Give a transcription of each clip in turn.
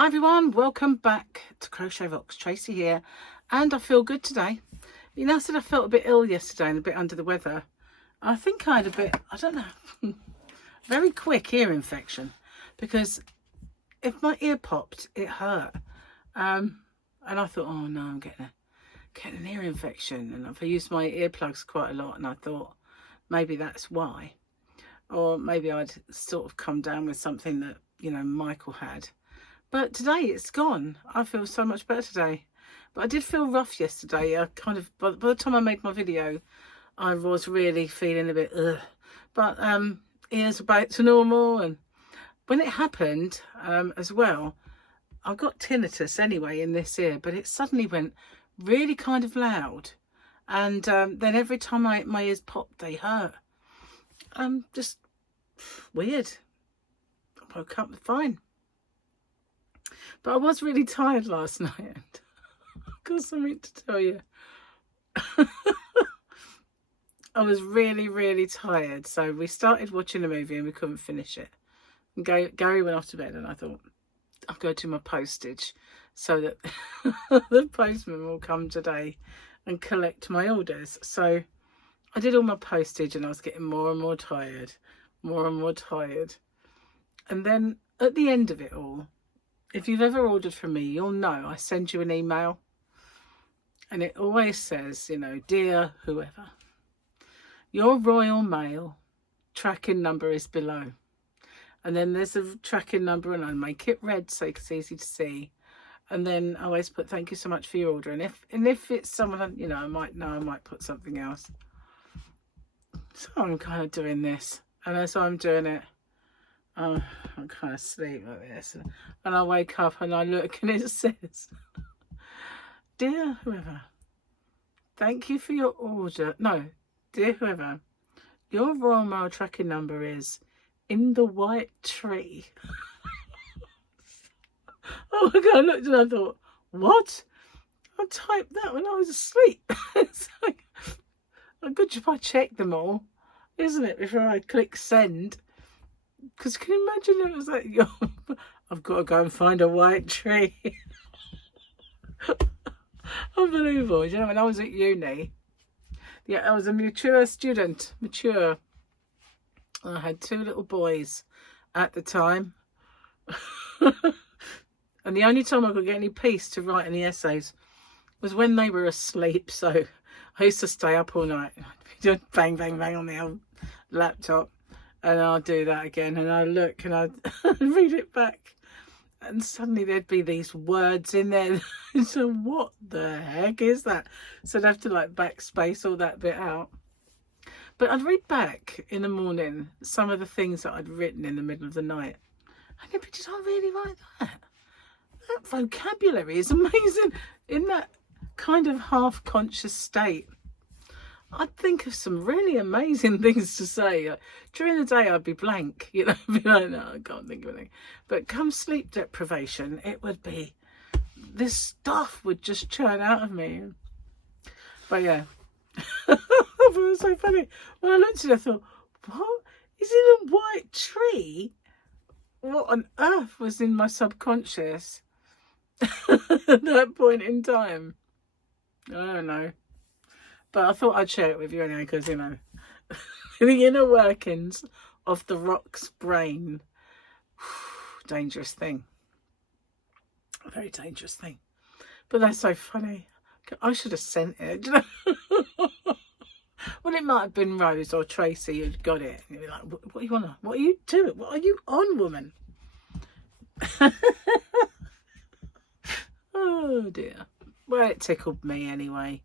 Hi everyone, welcome back to CROCHETROCKS. Tracy here, and I feel good today. You know, I said I felt a bit ill yesterday and a bit under the weather. I think I had a bit, I don't know, very quick ear infection, because if my ear popped, it hurt. And I thought, oh no, I'm getting an ear infection, and I've used my earplugs quite a lot, and I thought maybe that's why. Or maybe I'd sort of come down with something that, you know, Michael had. But today it's gone. I feel so much better today. But I did feel rough yesterday. I kind of, by the time I made my video, I was really feeling a bit ugh. But ears are back to normal. And when it happened as well, I got tinnitus anyway in this ear, but it suddenly went really kind of loud. And then every time my ears popped, they hurt. Just weird. I woke up fine. But I was really tired last night. I've got something to tell you. I was really, really tired. So we started watching a movie and we couldn't finish it. And Gary went off to bed, and I thought, I'll go do my postage so that the postman will come today and collect my orders. So I did all my postage, and I was getting more and more tired. And then at the end of it all, if you've ever ordered from me, you'll know I send you an email, and it always says, you know, dear whoever, your Royal Mail tracking number is below. And then there's a tracking number, and I make it red so it's easy to see. And then I always put thank you so much for your order. And if it's someone, you know, I might put something else. So I'm kind of doing this, and as I'm doing it, I'm kind of asleep like this, and I wake up and I look, and it says, dear whoever, thank you for your order. No, dear whoever, your Royal Mail tracking number is in the white tree. Oh my God, I looked and I thought, what? I typed that when I was asleep. It's like, a good job I checked them all, isn't it, before I click send. Because can you imagine it was like, yo, I've got to go and find a white tree. Unbelievable. You know, when I was at uni, yeah, I was a mature student. I had 2 little boys at the time. And the only time I could get any peace to write any essays was when they were asleep. So I used to stay up all night, bang, bang, bang on the old laptop. And I'll do that again, and I look and I read it back, and suddenly there'd be these words in there. So what the heck is that? So I'd have to like backspace all that bit out. But I'd read back in the morning some of the things that I'd written in the middle of the night. And I'd be, did I really write that? That vocabulary is amazing. In that kind of half-conscious state, I'd think of some really amazing things to say. During the day, I'd be blank, you know, be like, no, I can't think of anything. But come sleep deprivation, it would be, this stuff would just churn out of me. But yeah, it was so funny. When I looked at it, I thought, what? Is it a white tree? What on earth was in my subconscious at that point in time? I don't know. But I thought I'd share it with you anyway, because, you know, the inner workings of the rock's brain. Dangerous thing. A very dangerous thing. But that's so funny. I should have sent it. You know? Well, it might have been Rose or Tracy who'd got it. And you'd be like, what you want? What are you doing? What are you on, woman? Oh, dear. Well, it tickled me anyway.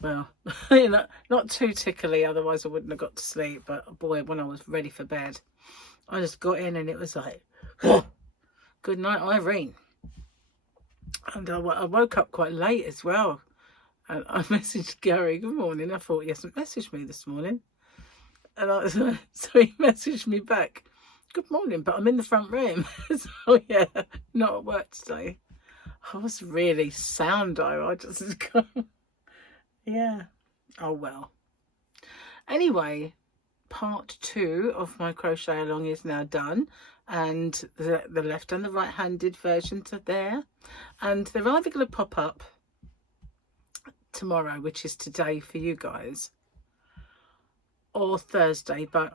Well, you know, not too tickly, otherwise I wouldn't have got to sleep. But boy, when I was ready for bed, I just got in and it was like, oh, good night, Irene. And I woke up quite late as well. And I messaged Gary, good morning. I thought he hasn't messaged me this morning. And so he messaged me back, good morning, but I'm in the front room. So yeah, not at work today. I was really sound though. I just yeah. Oh well. Anyway, part 2 of my crochet along is now done. and the left and the right-handed versions are there, and they're either going to pop up tomorrow, which is today for you guys, or Thursday, but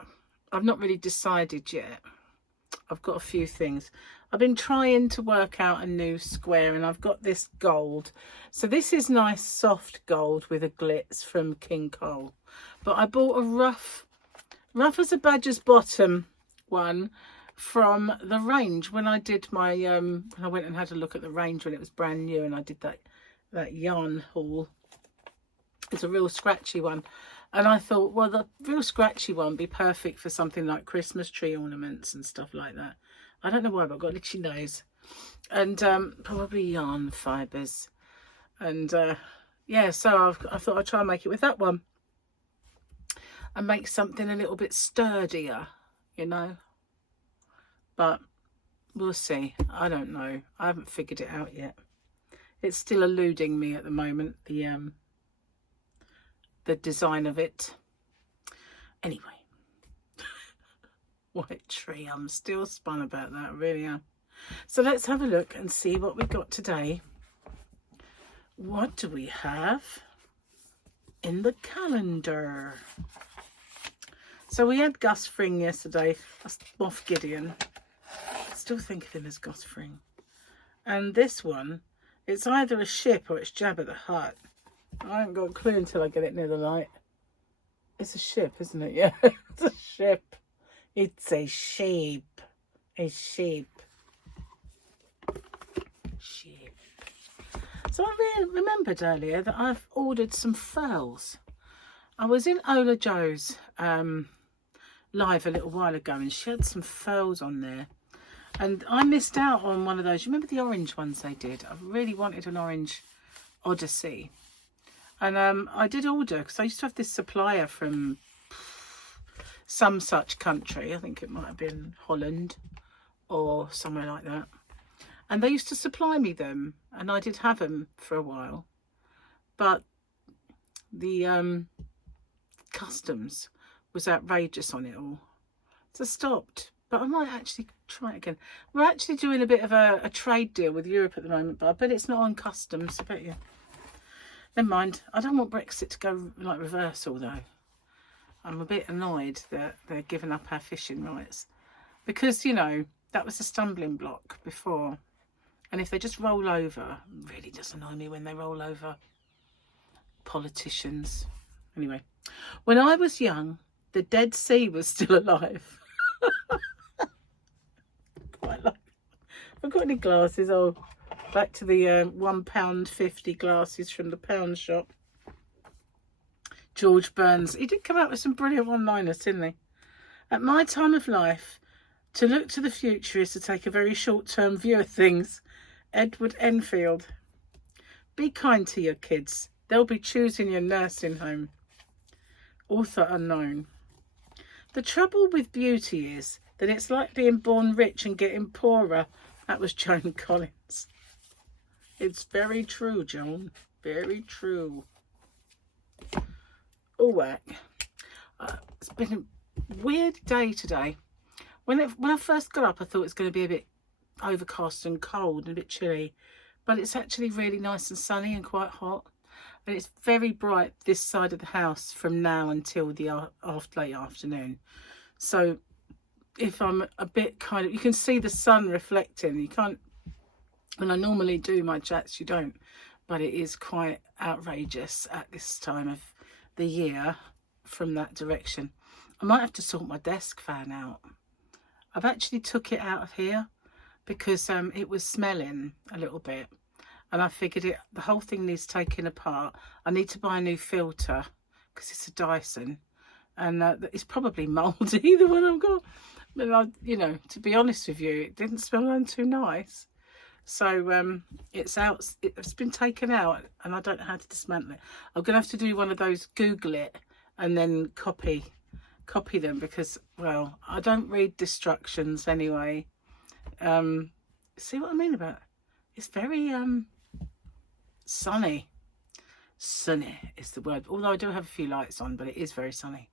I've not really decided yet. I've got a few things. I've been trying to work out a new square, and I've got this gold. So this is nice soft gold with a glitz from King Cole, but I bought a rough as a badger's bottom one from the range when I did my I went and had a look at the range when it was brand new, and I did that yarn haul. It's a real scratchy one, and I thought, well, the real scratchy one would be perfect for something like Christmas tree ornaments and stuff like that. I don't know why, but I've got an itchy nose. And probably yarn fibres. And yeah, so I thought I'd try and make it with that one and make something a little bit sturdier, you know. But we'll see. I don't know. I haven't figured it out yet. It's still eluding me at the moment, the design of it. Anyway, white tree, I'm still spun about that, I really am. So let's have a look and see what we got today. What do we have in the calendar? So we had Gus Fring yesterday. That's Moff Gideon. I still think of him as Gus Fring. And this one, it's either a ship or it's Jabba the Hutt. I haven't got a clue until I get it near the light. It's a ship, isn't it? Yeah, it's a ship. It's a sheep. A sheep. Sheep. So I remembered earlier that I've ordered some furls. I was in Ola Joe's live a little while ago, and she had some furls on there. And I missed out on one of those. You remember the orange ones they did? I really wanted an orange Odyssey. And I did order, because I used to have this supplier from some such country. I think it might have been Holland or somewhere like that. And they used to supply me them, and I did have them for a while. But the customs was outrageous on it all. So I stopped. But I might actually try it again. We're actually doing a bit of a trade deal with Europe at the moment, but I bet it's not on customs, I bet you. Never mind. I don't want Brexit to go like reversal though. I'm a bit annoyed that they're giving up our fishing rights. Because, you know, that was a stumbling block before. And if they just roll over, it really does annoy me when they roll over politicians. Anyway, when I was young, the Dead Sea was still alive. Quite like. I've got any glasses. Oh, back to the £1.50 glasses from the pound shop. George Burns. He did come out with some brilliant one-liners, didn't he? At my time of life, to look to the future is to take a very short-term view of things. Edward Enfield. Be kind to your kids. They'll be choosing your nursing home. Author unknown. The trouble with beauty is that it's like being born rich and getting poorer. That was Joan Collins. It's very true, Joan. Very true. Oh, whack. It's been a weird day today. When I first got up, I thought it was going to be a bit overcast and cold and a bit chilly. But it's actually really nice and sunny and quite hot. And it's very bright this side of the house from now until the late afternoon. So if I'm a bit kind of, you can see the sun reflecting. You can't, when I normally do my chats, you don't. But it is quite outrageous at this time of the year from that direction. I might have to sort my desk fan out. I've actually took it out of here because it was smelling a little bit. And I figured the whole thing needs taking apart. I need to buy a new filter because it's a Dyson. And it's probably mouldy, the one I've got. But, you know, to be honest with you, it didn't smell too nice. So it's out. It's been taken out and I don't know how to dismantle it. I'm going to have to do one of those, Google it and then copy them because, well, I don't read instructions anyway. See what I mean about it? It's very sunny. Sunny is the word. Although I do have a few lights on, but it is very sunny.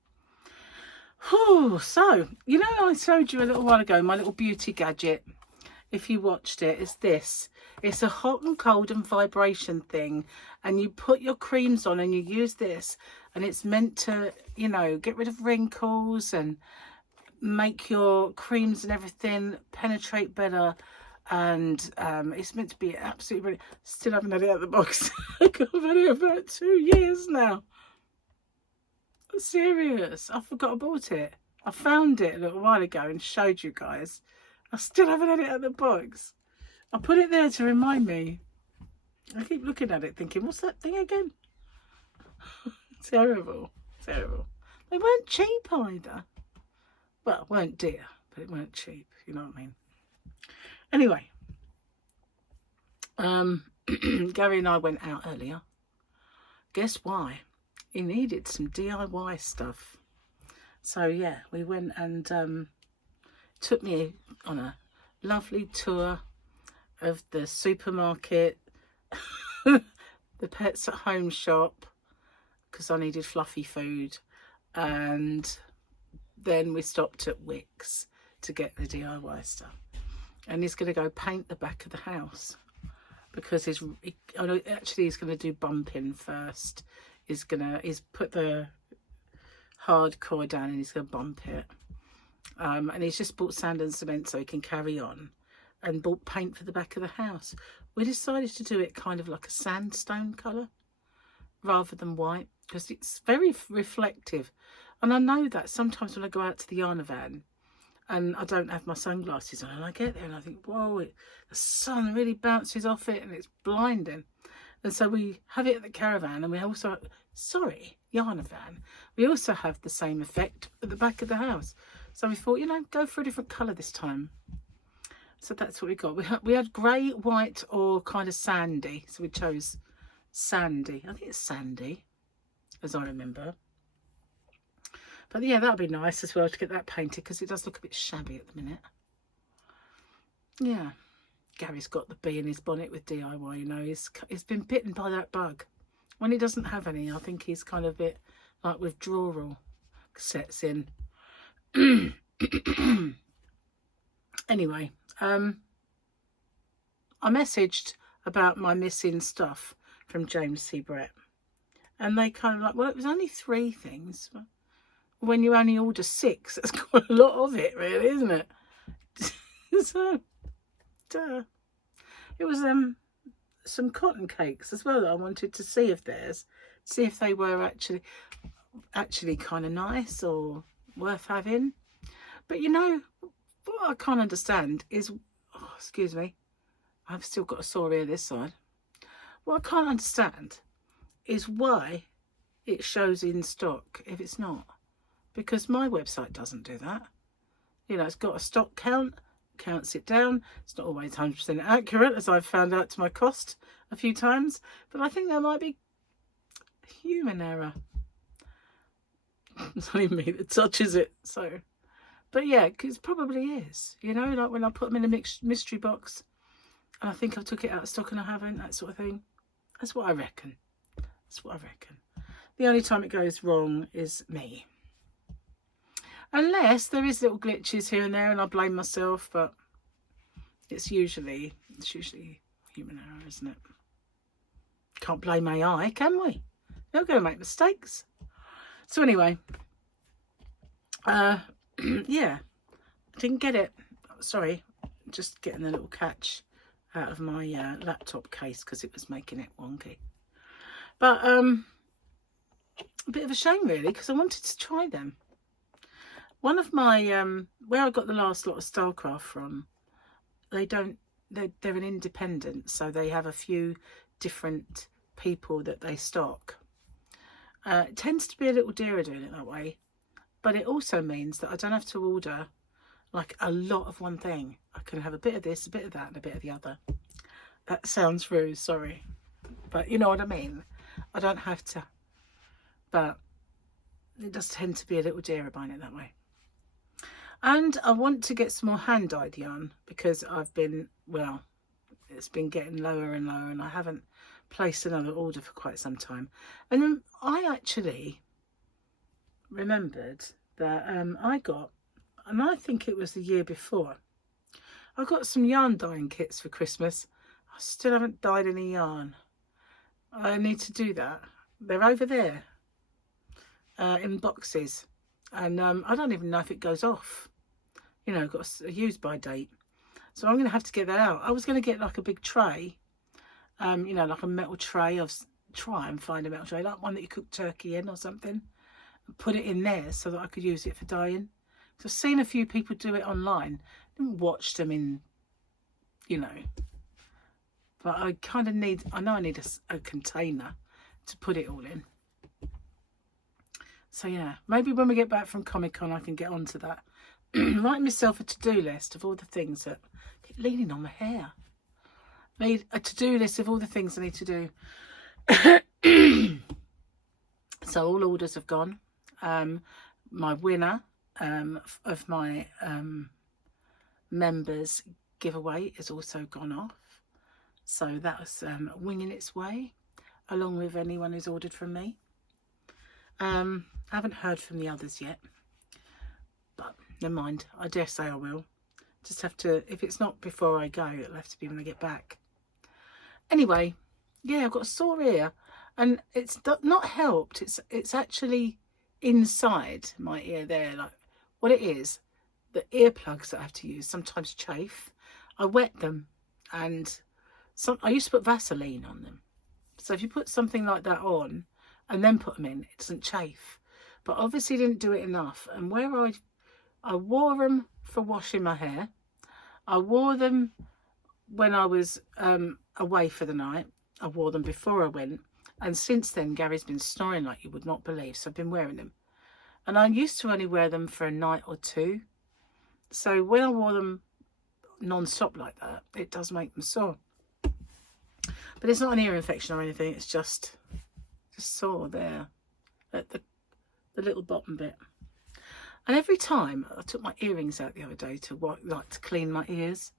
So, you know, I showed you a little while ago my little beauty gadget. If you watched it, it's this. It's a hot and cold and vibration thing, and you put your creams on and you use this, and it's meant to, you know, get rid of wrinkles and make your creams and everything penetrate better. And it's meant to be absolutely brilliant. Still haven't had it out of the box. I've had it about 2 years now. I'm serious, I forgot about it. I found it a little while ago and showed you guys. I still haven't had it out of the box. I put it there to remind me. I keep looking at it thinking, what's that thing again? Terrible, terrible. They weren't cheap either. Well, weren't dear, but it weren't cheap, you know what I mean? Anyway, Gary and I went out earlier. Guess why? He needed some DIY stuff. So yeah, we went and took me on a lovely tour of the supermarket, the Pets at Home shop, because I needed fluffy food, and then we stopped at Wickes to get the DIY stuff. And he's going to go paint the back of the house because he's going to do bumping first. He's put the hardcore down and he's going to bump it. And he's just bought sand and cement so he can carry on, and bought paint for the back of the house. We decided to do it kind of like a sandstone colour rather than white, because it's very reflective. And I know that sometimes when I go out to the yarn van and I don't have my sunglasses on, and I get there and I think, whoa, the sun really bounces off it and it's blinding. And so we have it at the caravan, and we also, yarn van, we also have the same effect at the back of the house. So we thought, you know, go for a different colour this time. So that's what we got. We had grey, white, or kind of sandy. So we chose sandy. I think it's sandy, as I remember. But yeah, that'll be nice as well to get that painted, because it does look a bit shabby at the minute. Yeah. Gary's got the bee in his bonnet with DIY, you know. He's been bitten by that bug. When he doesn't have any, I think he's kind of a bit like withdrawal sets in. Anyway, I messaged about my missing stuff from James C. Brett. And they kind of like, well, it was only 3 things. When you only order 6, that's quite a lot of it, really, isn't it? So, duh. It was some cotton cakes as well that I wanted to see if they were actually kind of nice or worth having. But you know, what I can't understand is, oh, excuse me, I've still got a sore ear this side. What I can't understand is why it shows in stock if it's not. Because my website doesn't do that. You know, it's got a stock count, counts it down. It's not always 100% accurate, as I've found out to my cost a few times. But I think there might be human error. It's only me that touches it, so. But yeah, it probably is. You know, like when I put them in a mystery box and I think I took it out of stock and I haven't, that sort of thing. That's what I reckon. That's what I reckon. The only time it goes wrong is me. Unless there is little glitches here and there and I blame myself, but it's usually human error, isn't it? Can't blame AI, can we? They're going to make mistakes. So anyway, yeah, I didn't get it. Sorry, just getting the little catch out of my laptop case because it was making it wonky. But a bit of a shame really, because I wanted to try them. One of my, where I got the last lot of Stylecraft from, they're an independent, so they have a few different people that they stock. It tends to be a little dearer doing it that way, but it also means that I don't have to order like a lot of one thing. I can have a bit of this, a bit of that, and a bit of the other. That sounds rude, sorry, but you know what I mean. I don't have to, but it does tend to be a little dearer buying it that way. And I want to get some more hand-dyed yarn because I've been, well, it's been getting lower and lower and I haven't placed another order for quite some time. And I actually remembered that I got, and I think it was the year before. I got some yarn dyeing kits for Christmas. I still haven't dyed any yarn. I need to do that. They're over there in boxes, and I don't even know if it goes off. You know, got a use by date. So I'm going to have to get that out. I was going to get like a big tray, you know, like a metal tray. I'll try and find a metal tray, like one that you cook turkey in or something, and put it in there so that I could use it for dyeing. So I've seen a few people do it online. Didn't watch them in, you know, but I kind of need, I know I need a container to put it all in. So yeah, maybe when we get back from Comic-Con I can get onto that. Write myself a to-do list of all the things that, I keep leaning on my hair. Made a to-do list of all the things I need to do. So all orders have gone. My winner of my members giveaway has also gone off. So that was winging its way, along with anyone who's ordered from me. I haven't heard from the others yet, but never mind. I dare say I will. Just have to, if it's not before I go, it'll have to be when I get back. Anyway, yeah, I've got a sore ear, and it's not helped. It's actually inside my ear there. Like what it is, the earplugs that I have to use sometimes chafe. I wet them, and I used to put Vaseline on them. So if you put something like that on and then put them in, it doesn't chafe. But obviously didn't do it enough. And where I wore them for washing my hair. I wore them when I was away for the night. I wore them before I went. And since then, Gary's been snoring like you would not believe. So I've been wearing them. And I used to only wear them for a night or two. So when I wore them non-stop like that, it does make them sore. But it's not an ear infection or anything. It's just sore there at the little bottom bit. And every time I took my earrings out the other day to clean my ears,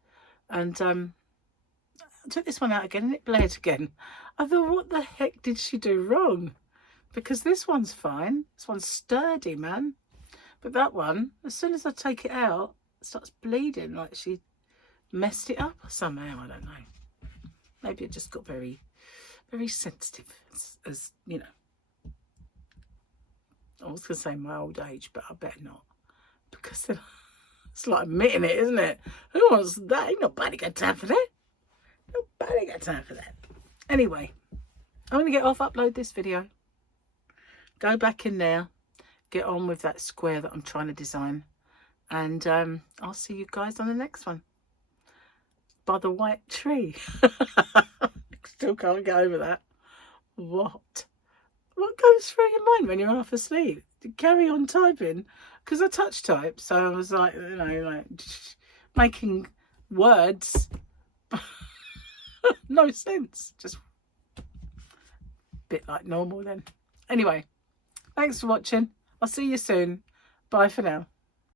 and I took this one out again and it blared again. I thought, what the heck did she do wrong? Because this one's fine. This one's sturdy, man. But that one, as soon as I take it out, it starts bleeding like she messed it up somehow. I don't know. Maybe it just got very, very sensitive, as you know. I was going to say my old age, but I better not. Because it's like admitting it, isn't it? Who wants that? Ain't nobody got time for that. Nobody got time for that. Anyway, I'm going to get off, upload this video. Go back in there. Get on with that square that I'm trying to design. And I'll see you guys on the next one. By the white tree. Still can't get over that. What goes through your mind when you're half asleep? Carry on typing, because I touch type, so I was like, you know, like making words no sense, just a bit like normal then. Anyway, thanks for watching. I'll see you soon. Bye for now.